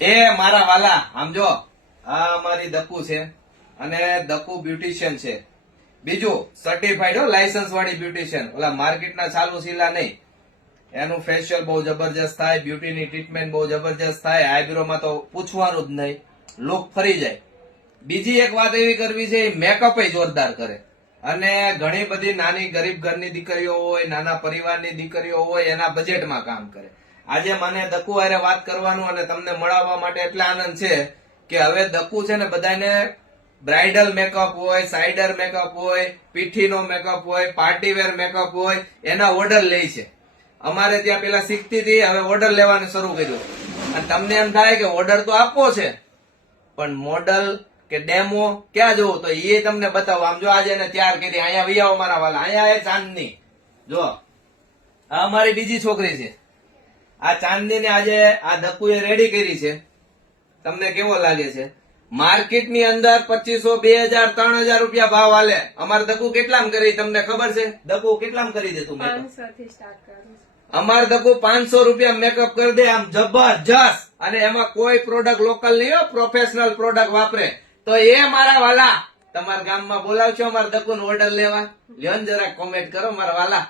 એ મારા વાલા આમ જો આ અમારી દકુ છે અને દકુ બ્યુટિશિયન છે. બીજું સર્ટિફાઈડ લાયસન્સ વાળી બ્યુટિશિયન, ઓલા માર્કેટના ચાલુ સીલા નહીં. એનું ફેશિયલ બહુ જબરજસ્ત થાય, બ્યુટીની ટ્રીટમેન્ટ બહુ જબરજસ્ત થાય, આઈબ્રોમાં તો પૂછવાનું જ નહીં, લુક ફરી જાય. બીજી એક વાત એવી કરવી છે, મેકઅપ જોરદાર કરે. અને ઘણી બધી નાની ગરીબ ઘરની દીકરીઓ હોય, નાના પરિવારની દીકરીઓ હોય, એના બજેટમાં કામ કરે. આજે મને દકુ હારે વાત કરવાનું અને તમને મળવા માટે એટલે આનંદ છે કે હવે દકુ છે ને બધાને બ્રાઇડલ મેકઅપ હોય, સાઇડર મેકઅપ હોય, પીઠીનો મેકઅપ હોય, પાર્ટીવેર મેકઅપ હોય, એના ઓર્ડર લે છે. અમારે ત્યાં પેલા શીખતી હતી, હવે ઓર્ડર લેવાનું શરૂ કર્યું. અને તમને એમ થાય કે ઓર્ડર તો આપવો છે, પણ મોડલ કે ડેમો ક્યાં જોવું, તો એ તમને બતાવો. આમ જો આજે એને તૈયાર કરી, અહીંયા વી આવો મારા વાલા, અહીંયા એ ચાંદની જો આ અમારી બીજી છોકરી છે. આ ચાંદની ને આજે આ દકુએ રેડી કરી છે. તમને કેવો લાગે છે? માર્કેટની અંદર 2500, 2000, 3000 રૂપિયા ભાવ હાલે. અમારે દકુ કેટલામ કરી તમને ખબર છે? દકુ કેટલામ કરી દે તું? 500 થી સ્ટાર્ટ કરું. અમારે દકુ 500 રૂપિયા મેકઅપ કરી દે, આમ જબરજસ્ત. અને એમાં કોઈ પ્રોડક્ટ લોકલ નહીં હો, પ્રોફેશનલ પ્રોડક્ટ વાપરે. તો એ મારા વાલા તમારા ગામમાં બોલાવશો અમારા દકુ નો ઓર્ડર લેવા? લ્યો ને જરાક કોમેન્ટ કરો મારા વાલા.